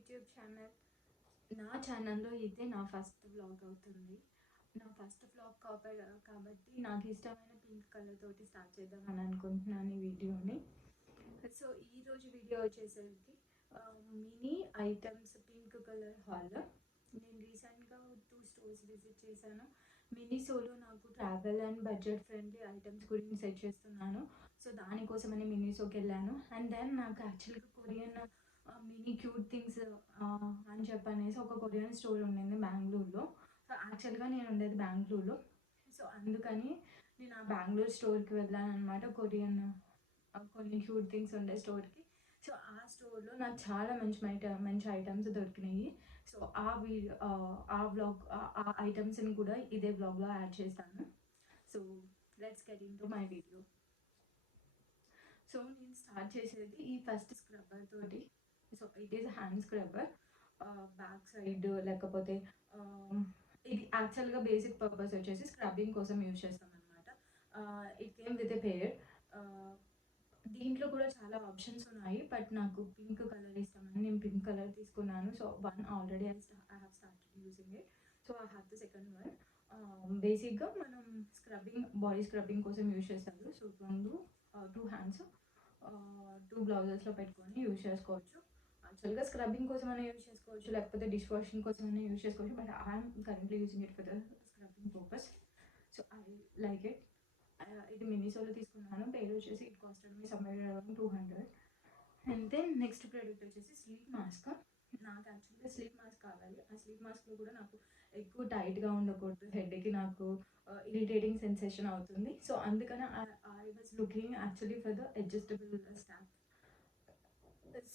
YouTube channel. నా ఛానల్‌లో ఇదే నా ఫస్ట్ వ్లాగ్ అవుతుంది. నా ఫస్ట్ వ్లాగ్ కాబట్టి నాకు ఇష్టమైన పింక్ కలర్ తోటి స్టార్ట్ చేద్దామని అనుకుంటున్నాను ఈ వీడియోని. సో ఈరోజు వీడియో వచ్చేసరికి mini items pink colour hall. నేను రీసెంట్గా 2 స్టోర్స్ విజిట్ చేశాను. మినీసోలో నాకు travel and budget friendly items గురించి సెర్చ్ చేస్తున్నాను. సో దానికోసమని మినీసోకి వెళ్ళాను. అండ్ దెన్ నాకు యాక్చువల్గా కొరియన్ మినీ క్యూట్ థింగ్స్ అని చెప్పనేసి ఒక కొరియన్ స్టోర్ ఉండింది బెంగళూరులో. సో యాక్చువల్గా నేను ఉండేది బెంగళూరులో. సో అందుకని నేను ఆ బెంగళూరు స్టోర్కి వెళ్ళాను అనమాట, కొరియన్ కొన్ని క్యూట్ థింగ్స్ ఉండే స్టోర్కి. సో ఆ స్టోర్లో నాకు చాలా మంచి ఐటమ్స్ దొరికినాయి. సో ఆ వ్లాగ్ ఆ ఐటమ్స్ని కూడా ఇదే వ్లాగ్లో యాడ్ చేస్తాను. So let's get in to my video. So నేను స్టార్ట్ చేసేది ఈ ఫస్ట్ స్క్రబ్బర్ తోటి. So it is hand scrubber. Back side లేకపోతే ఇది యాక్చువల్గా బేసిక్ పర్పస్ వచ్చేసి స్క్రబ్బింగ్ కోసం యూజ్ చేస్తాం అనమాట. ఇట్ కేమ్ విత్ ఎ పేర్. దీంట్లో కూడా చాలా ఆప్షన్స్ ఉన్నాయి, బట్ నాకు పింక్ కలర్ ఇష్టమని నేను పింక్ కలర్ తీసుకున్నాను. So one already I have started using it. So I have the second one. బేసిక్గా మనం బాడీ స్క్రబ్బింగ్ కోసం యూజ్ చేస్తారు. సో టూ హ్యాండ్స్ 2 బ్లౌజెస్లో పెట్టుకొని యూజ్ చేసుకోవచ్చు. యాక్చువల్గా స్క్రబ్బింగ్ కోసం అయినా యూజ్ చేసుకోవచ్చు, లేకపోతే డిష్ వాషింగ్ కోసం అయినా యూజ్ చేసుకోవచ్చు, but I'm currently using it for the scrubbing purpose. So I like it. ఇది మినీసోలో తీసుకున్నాను. పేరు వచ్చేసి it costed me somewhere around 200. And then next product వచ్చేసి స్లీప్ మాస్క్. నాకు యాక్చువల్గా స్లీప్ మాస్క్ కావాలి. ఆ స్లీప్ మాస్క్లో కూడా నాకు ఎక్కువ టైట్గా ఉండకూడదు, హెడ్కి నాకు ఇరిటేటింగ్ సెన్సేషన్ అవుతుంది. సో అందుకని I was looking actually for the adjustable stop.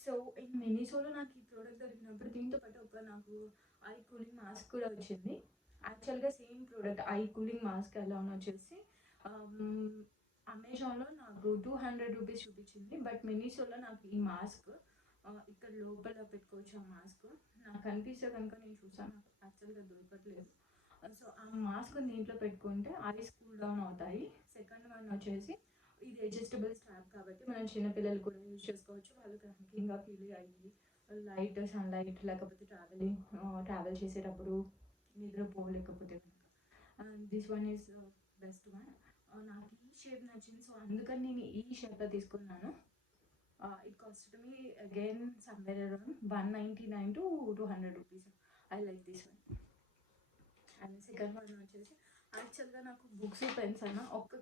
So ఈ మినీసోలో నాకు ఈ ప్రోడక్ట్ దొరికినప్పుడు దీంతో పాటు నాకు ఐ కూలింగ్ మాస్క్ కూడా వచ్చింది. యాక్చువల్గా same product I cooling mask ఎలా వచ్చేసి అమెజాన్లో నాకు 200 రూపీస్ చూపించింది, బట్ మినీసోలో నాకు ఈ మాస్క్ ఇక్కడ లోపల పెట్టుకోవచ్చు. ఆ మాస్క్ నాకు కనిపిస్తే కనుక నేను చూసాను, నాకు యాక్చువల్గా దొరకట్లేదు. సో ఆ మాస్క్ దీంట్లో పెట్టుకుంటే ఐస్ కూల్ డౌన్ అవుతాయి. సెకండ్ వన్ వచ్చేసి ఇది అడ్జస్టబుల్ స్ట్రాప్ కాబట్టి మనం చిన్నపిల్లలు కూడా యూజ్ చేసుకోవచ్చు. వాళ్ళు క్రాంకింగ్గా ఫీల్ అయ్యి లైట్ సన్లైట్ లేకపోతే ట్రావెల్ చేసేటప్పుడు నిద్రపోలేకపోతే కనుక this one is best one. నాకు ఈ షేప్ నచ్చింది, సో అందుకని నేను ఈ షేప్లో తీసుకున్నాను. It cost me again somewhere around 199 to 200 rupees. I like this one. And second one వచ్చేసి యాక్చువల్గా నాకు బుక్స్ పెన్స్ అన్న ఒక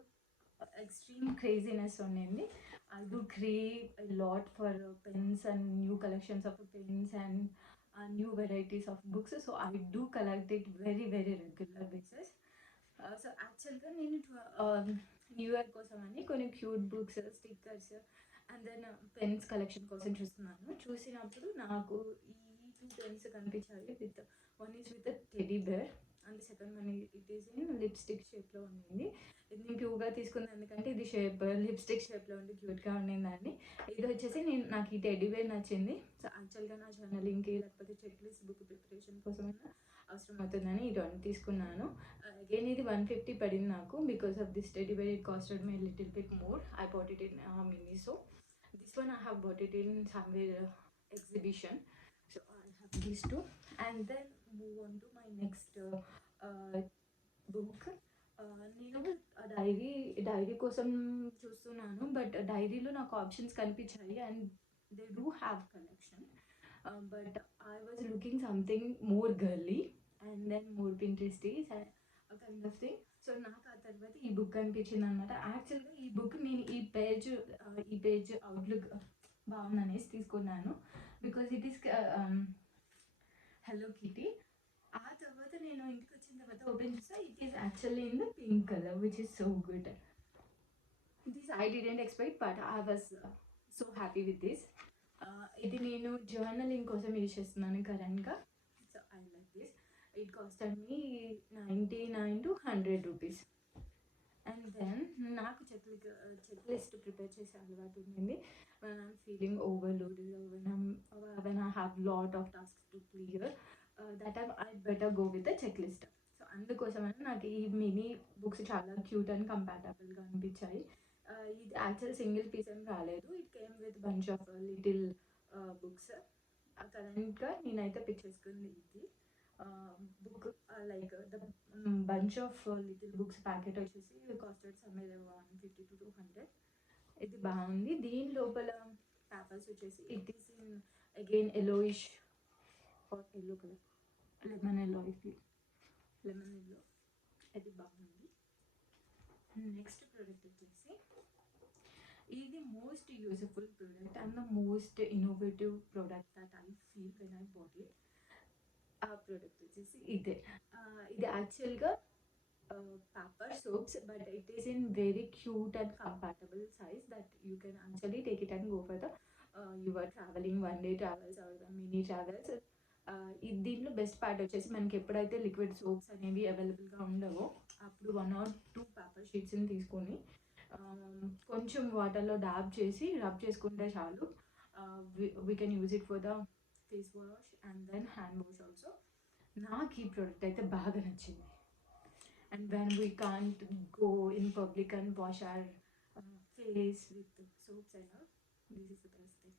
ఎక్స్ట్రీమ్ క్రేజీనెస్ ఉండింది. I do crave a lot for pens and new collections of pens and new varieties of books. So I do collect it very regular basis. So యాక్చువల్గా నేను new year కోసం అని కొన్ని cute books, stickers and then pens collection కోసం చూసినప్పుడు నాకు ఈ 2 pens కనిపించాయి. One is with teddy bear and second one it is in lipstick షేప్లో ఉండింది. ఇది నేను ప్యూర్గా తీసుకున్నాను ఎందుకంటే ఇది లిప్స్టిక్ షేప్లో ఉండి క్యూట్గా ఉండిందండి. ఇది వచ్చేసి నాకు ఈ టెడీ బేర్ నచ్చింది. సో యాక్చువల్గా నా జర్నలింగ్కి లేకపోతే చెక్ లిస్ట్ బుక్ ప్రిపరేషన్ కోసమైనా అవసరం అవుతుందని ఈ 2 తీసుకున్నాను. అగైన్ ఇది 150 పడింది నాకు. Because of this teddy bear it costed me little bit more. I bought it in Miniso. This one I have bought it in somewhere exhibition. So I have these two and then move on to my next book. నేను diary కోసం చూస్తున్నాను, but డైరీలో నాకు options కనిపించాయి and they do have collection, but I was looking something more girly and then more Pinteresty kind of thing. So నాకు ఆ తర్వాత ఈ బుక్ అనిపించింది అనమాట. యాక్చువల్గా ఈ బుక్ నేను ఈ పేజ్ అవుట్లుక్ బాగుందనేసి తీసుకున్నాను. Because it is Hello Kitty. ఆ తర్వాత నేను ఇంటికి వచ్చిన తర్వాత ఓపెన్ చేస్తే it is actually in the pink colour which is so good. This I didn't expect, but I was so happy with this. ఇది నేను జర్నలింగ్ కోసం యూజ్ చేస్తున్నాను కరెంట్గా. So I like this. It costed me 99 to 100 rupees. And then నాకు check list prepare చేసే అలవాటు ఉండింది. when I'm feeling overloaded or when I have lot of tasks to clear, that time I better go with the checklist. So అందుకోసమని నాకు ఈ mini books చాలా cute and కంపాటబుల్గా అనిపించాయి. ఇది యాక్చువల్ సింగిల్ పీస్ ఏం రాలేదు. It came with bunch of little books. కరెంట్గా నేనైతే పిక్ చేసుకుంది ఇది book, like the bunch of little books packet వచ్చేసి కాస్టెడ్ సమ్వేర్ 150 to 200. ఇది బాగుంది. దీని లోపల పేపర్స్ వచ్చేసి it is in again yellowish or yellow colour, lemon yellow, lemon yellow. అది బాగుంది. నెక్స్ట్ ప్రోడక్ట్ వచ్చేసి ఇది most useful product and the most innovative product that I feel when I bought it. ఆ ప్రోడక్ట్ వచ్చేసి ఇదే. ఇది యాక్చువల్గా paper soaps, but it is in very cute and compatible size that you can actually take it and go for the you are traveling one day travels or the mini travels. దీంట్లో best part వచ్చేసి మనకి ఎప్పుడైతే liquid soaps అనేవి అవైలబుల్గా ఉండవో అప్పుడు 1 or 2 పేపర్ షీట్స్ని తీసుకొని కొంచెం వాటర్లో డాబ్ చేసి రబ్ చేసుకుంటే చాలు. We can use it for the face wash and then hand wash also. నాకు ఈ ప్రోడక్ట్ అయితే బాగా నచ్చింది. And when we can't go in public and wash our face with soaps and all, this is the best thing.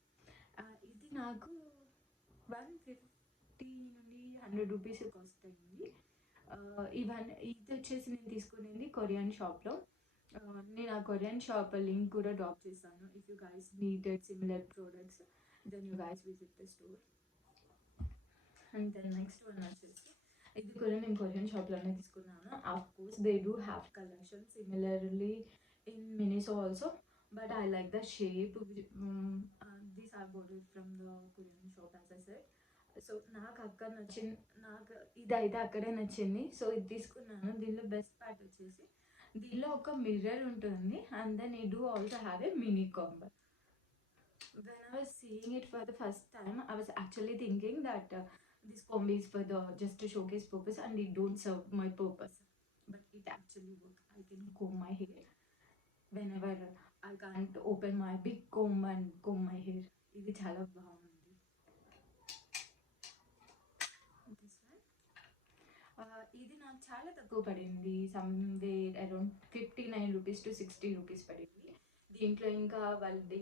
ఇది నాకు 150 నుండి 100 rupees cost అయింది. ఇది వచ్చేసి నేను తీసుకునేది కొరియన్ షాప్లో. నేను ఆ కొరియన్ షాప్ లింక్ కూడా డ్రాప్ చేస్తాను. If you guys needed similar products then you guys visit the store. And then next one వచ్చేసి ఇది కూడా నేను కొరియన్ షాప్లోనే తీసుకున్నాను. Of course they do have collection similarly in Miniso also, but I like the shape. These are bought from the Korean shop as I said. So నాకు అక్కడ నచ్చింది, నాకు ఇది అయితే అక్కడే నచ్చింది. సో ఇది తీసుకున్నాను. దీనిలో బెస్ట్ పార్ట్ వచ్చేసి దీనిలో ఒక మిర్రర్ ఉంటుంది and then it do also have a mini comber. When I was seeing it for the first time, I was actually thinking that this comb is for the just to showcase purpose and it don't serve my purpose, but it actually works. I can comb my hair whenever I can't open my big comb and comb my hair. ఇది చాలా బాగుంది. ఇది నాకు చాలా తక్కువ పడింది. Somewhere around 59 rupees to 60 రూపీస్ పడింది. దీంట్లో ఇంకా వాళ్ళది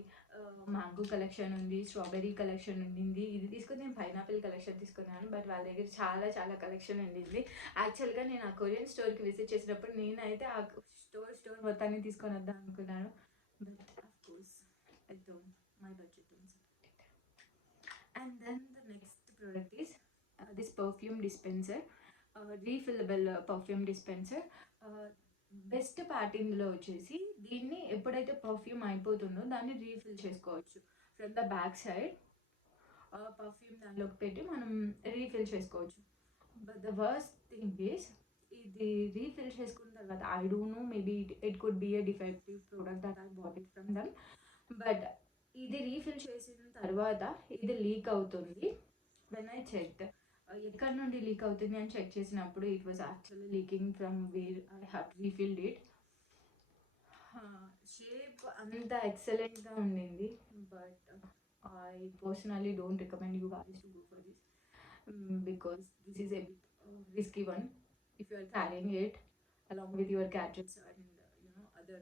మ్యాంగో కలెక్షన్ ఉంది, స్ట్రాబెర్రీ కలెక్షన్ ఉండింది. ఇది తీసుకుని నేను పైనాపిల్ కలెక్షన్ తీసుకున్నాను, బట్ వాళ్ళ దగ్గర చాలా చాలా కలెక్షన్ ఉండింది. యాక్చువల్గా నేను ఆ కొరియన్ స్టోర్కి విజిట్ చేసినప్పుడు నేనైతే ఆ స్టోర్ మొత్తాన్ని తీసుకొని వద్దాం అనుకున్నాను, but of course my budget don't support it. And then the next product is this perfume dispenser, refillable perfume dispenser. Best part ఇందులో వచ్చేసి దీన్ని ఎప్పుడైతే పర్ఫ్యూమ్ అయిపోతుందో దాన్ని రీఫిల్ చేసుకోవచ్చు. From the back side perfume దానిలోకి పెట్టి మనం రీఫిల్ చేసుకోవచ్చు. But the worst thing is ఇది రీఫిల్ చేసుకున్న తర్వాత I don't know, maybe it could be a defective product that I bought it from dum. బట్ ఇది రీఫిల్ చేసిన తర్వాత ఇది లీక్ అవుతుంది. వెన్ ఐ చెక్డ్ ఎక్కడ నుండి లీక్ అవుతుంది అని చెక్ చేసినప్పుడు it was actually leaking from where I have refilled it. Shape అంత ఎక్సలెంట్గా ఉండింది, but I personally don't recommend you guys to go for this because this is a risky one if you are carrying it along with your gadgets and other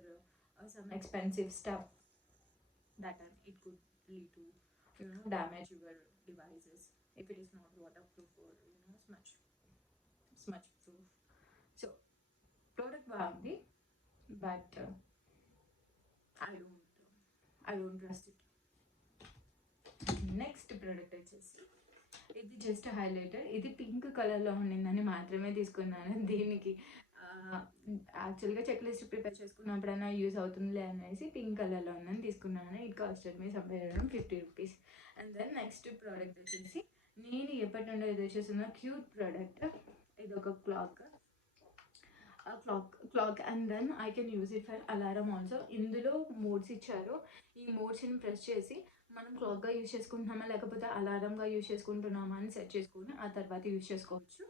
some expensive stuff that it could lead to damage your devices if it is not waterproof or smudge proof. So product బాగుంది, but I don't trust it. Next product వచ్చేసి ఇది just highlighter. ఇది పింక్ కలర్లో ఉండిందని మాత్రమే తీసుకున్నాను. దీనికి యాక్చువల్గా చెక్ లిస్ట్ ప్రిపేర్ చేసుకున్నప్పుడైనా యూజ్ అవుతుందిలే అనేసి పింక్ కలర్లో ఉందని తీసుకున్నాను. It costed me somewhere around 50 rupees. And then next product వచ్చేసి నేను ఎప్పటి నుండో ఇది వచ్చేసిన క్యూట్ ప్రోడక్ట్. ఇది ఒక clock and then I can use it for alarm also. ఇందులో మోడ్స్ ఇచ్చారు. ఈ మోడ్స్ని ప్రెస్ చేసి మనం క్లాక్గా యూజ్ చేసుకుంటున్నామా లేకపోతే అలారంగా యూజ్ చేసుకుంటున్నామా అని సెట్ చేసుకుని ఆ తర్వాత యూజ్ చేసుకోవచ్చు.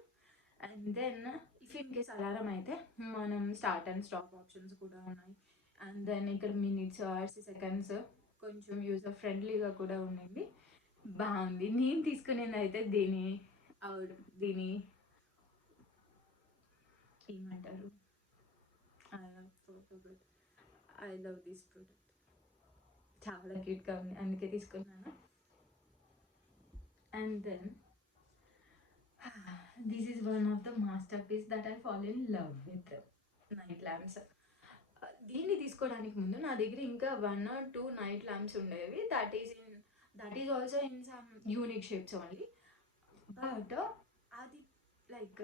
And then if in case alarm అయితే మనం స్టార్ట్ అండ్ స్టాప్ ఆప్షన్స్ కూడా ఉన్నాయి. అండ్ దెన్ ఇక్కడ మినిట్స్, అవర్స్, సెకండ్స్ కొంచెం యూజర్ ఫ్రెండ్లీగా కూడా ఉండింది. బాగుంది. నేను తీసుకునేది అయితే దీని ఏమంటారు, ఐ లవ్ దిస్ ప్రోడక్ట్. చాలా క్యూట్గా ఉంది, అందుకే తీసుకున్నాను. And then this is one of the masterpiece that I fall in love with, night lamps. దీన్ని తీసుకోవడానికి ముందు నా దగ్గర ఇంకా 1 or 2 నైట్ ల్యాంప్స్ ఉండేవి. That is also in some unique shapes only. But అది లైక్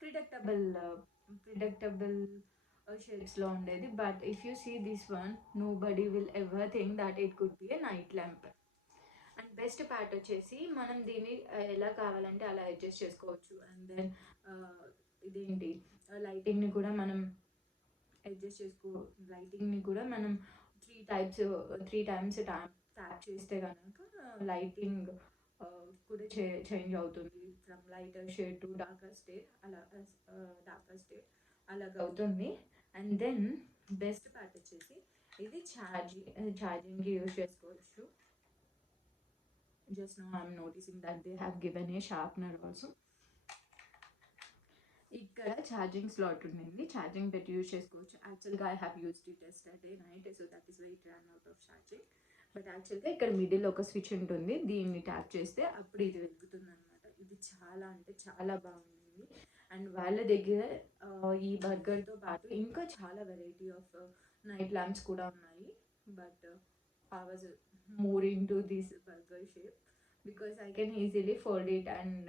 ప్రిడక్టబుల్ షేప్స్లో ఉండేది. But if you see this one, nobody will ever think that it could be a night lamp. And best part వచ్చేసి మనం దీన్ని ఎలా కావాలంటే అలా అడ్జస్ట్ చేసుకోవచ్చు. అండ్ దెన్ ఇదేంటి లైటింగ్ని కూడా మనం అడ్జస్ట్ లైటింగ్ని కూడా మనం 3 టైమ్స్ ట్యాప్ చేస్తే కనుక లైటింగ్ కూడా చేంజ్ అవుతుంది. From lighter shade to darker state అలాగ అవుతుంది. అండ్ దెన్ బెస్ట్ పార్ట్ వచ్చేసి ఇది ఛార్జింగ్కి యూజ్ చేసుకోవచ్చు. Just now I'm noticing that they have given a sharpener also. ఇక్కడ ఛార్జింగ్ స్లాట్ ఉండింది, ఛార్జింగ్ పెట్టి యూజ్ చేసుకోవచ్చు. యాక్చువల్గా I have used it yesterday night, so that is why it run out of charging. But యాక్చువల్గా ఇక్కడ మిడిల్ ఒక స్విచ్ ఉంటుంది, దీన్ని ట్యాప్ చేస్తే అప్పుడు ఇది వెలుగుతుంది అనమాట. ఇది చాలా అంటే చాలా బాగుంది. అండ్ వాళ్ళ దగ్గర ఈ బర్గర్తో పాటు ఇంకా చాలా వెరైటీ ఆఫ్ నైట్ ల్యాంప్స్ కూడా ఉన్నాయి. But I was more in to this burger shape because I can easily fold it and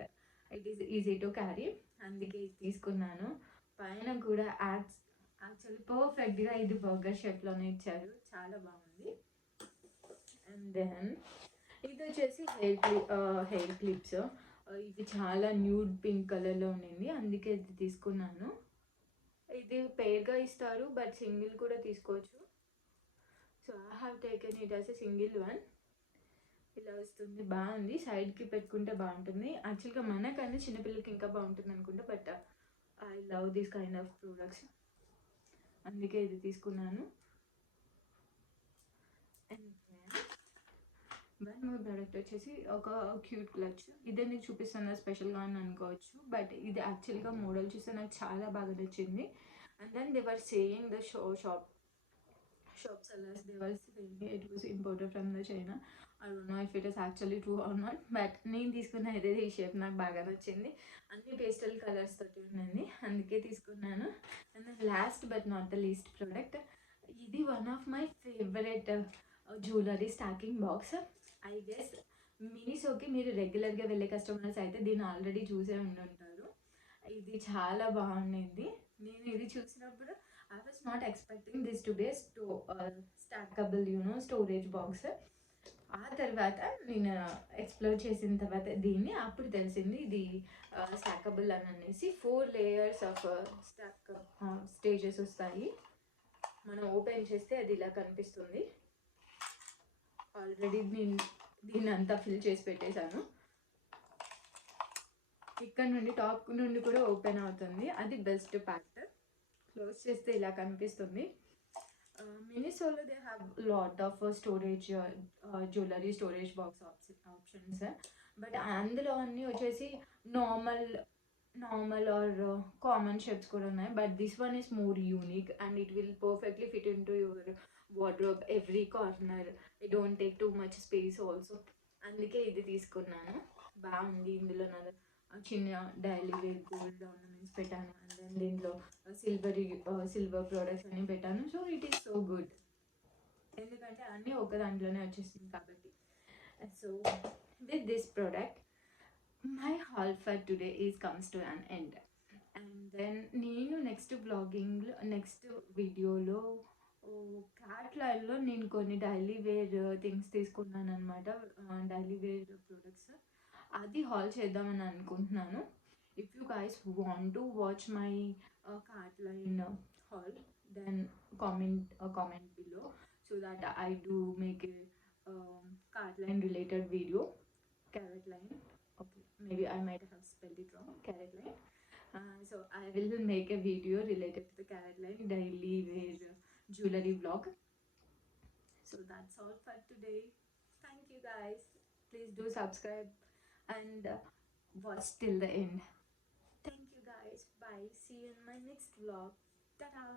it is easy to carry. అందుకే ఇది తీసుకున్నాను. పైన కూడా యాక్చువల్లీ పర్ఫెక్ట్గా ఇది బర్గర్ షేప్లోనే ఇచ్చారు, చాలా బాగుంది. అండ్ దెన్ ఇది వచ్చేసి హెయిర్ క్లిప్స్. ఇది చాలా న్యూడ్ పింక్ కలర్లో ఉండింది, అందుకే ఇది తీసుకున్నాను. ఇది పెయిర్గా ఇస్తారు, బట్ సింగిల్ కూడా తీసుకోవచ్చు. So I have taken it as a single one. ఇలా వస్తుంది, బాగుంది. సైడ్కి పెట్టుకుంటే బాగుంటుంది. యాక్చువల్గా మనకన్నా చిన్నపిల్లలకి ఇంకా బాగుంటుంది అనుకుంటా. But I love this kind of products, అందుకే ఇది తీసుకున్నాను. అండ్ వన్ మోర్ ప్రోడక్ట్ వచ్చేసి ఒక క్యూట్ క్లచ్. ఇదే నేను చూపిస్తున్నా స్పెషల్గా అని అనుకోవచ్చు, బట్ ఇది యాక్చువల్గా మోడల్ చూస్తే నాకు చాలా బాగా నచ్చింది. And then they were saying the shop sellers, they were saying it was imported from the China. I don't know if it is actually true or not, but నేను తీసుకున్న అయితే ఈ షేప్ నాకు బాగా నచ్చింది. అన్ని పేస్టల్ కలర్స్ తోటి ఉండింది, అందుకే తీసుకున్నాను. And then last but not the least product, ఇది one of my favourite jewellery stacking box. I guess మినిసోకి మీరు రెగ్యులర్గా వెళ్ళే కస్టమర్స్ అయితే దీన్ని ఆల్రెడీ చూసే ఉండుంటారు. ఇది చాలా బాగుండింది. నేను ఇది చూసినప్పుడు I was not expecting this to be a stackable, storage box. ఆ తర్వాత నేను ఎక్స్ప్లోర్ చేసిన తర్వాత దీన్ని అప్పుడు తెలిసింది ఇది స్టాకబుల్ అని అనేసి. 4 layers ఆఫ్ స్టేజెస్ వస్తాయి. మనం ఓపెన్ చేస్తే అది ఇలా కనిపిస్తుంది. ఆల్రెడీ దీన్ని అంతా ఫిల్ చేసి పెట్టేశాను. ఇక్కడ నుండి టాప్ నుండి కూడా ఓపెన్ అవుతుంది, అది బెస్ట్ పార్ట్. క్లోజ్ చేస్తే ఇలా కనిపిస్తుంది. మినిసోలో they have lot of storage jewellery storage box options. But అందులో అన్నీ వచ్చేసి నార్మల్ ఆర్ కామన్ షేప్స్ కూడా ఉన్నాయి. But this one is more unique and it will perfectly fit in to your wardrobe every corner. It don't take too much space also, అందుకే ఇది తీసుకున్నాను. బాగుంది. ఇందులో నా చిన్న డైలీ వేర్ గోల్డ్ ఆర్నమెంట్స్ పెట్టాను. అండ్ దెన్ దీంట్లో సిల్వర్ ప్రోడక్ట్స్ అన్నీ పెట్టాను. So it is so good, ఎందుకంటే అన్నీ ఒక దాంట్లోనే వచ్చేసింది కాబట్టి. So with this product my haul for today comes to an end. And then నేను నెక్స్ట్ వీడియోలో క్యాట్లాగ్లో నేను కొన్ని డైలీ వేర్ థింగ్స్ తీసుకున్నాను అనమాట, డైలీ వేర్ ప్రోడక్ట్స్. అది హాల్ చేద్దామని అనుకుంటున్నాను. If you guys want to watch my cart line haul, then comment below so that I do make a cartline related video. Carrot line, okay, maybe I might have spelled it wrong. Carrot line. So I will make a video related to the carrot line daily wear jewelry vlog. So that's all for today. Thank you guys. Please do subscribe and watch till the end. Thank you guys. Bye. See you in my next vlog. Ta-da!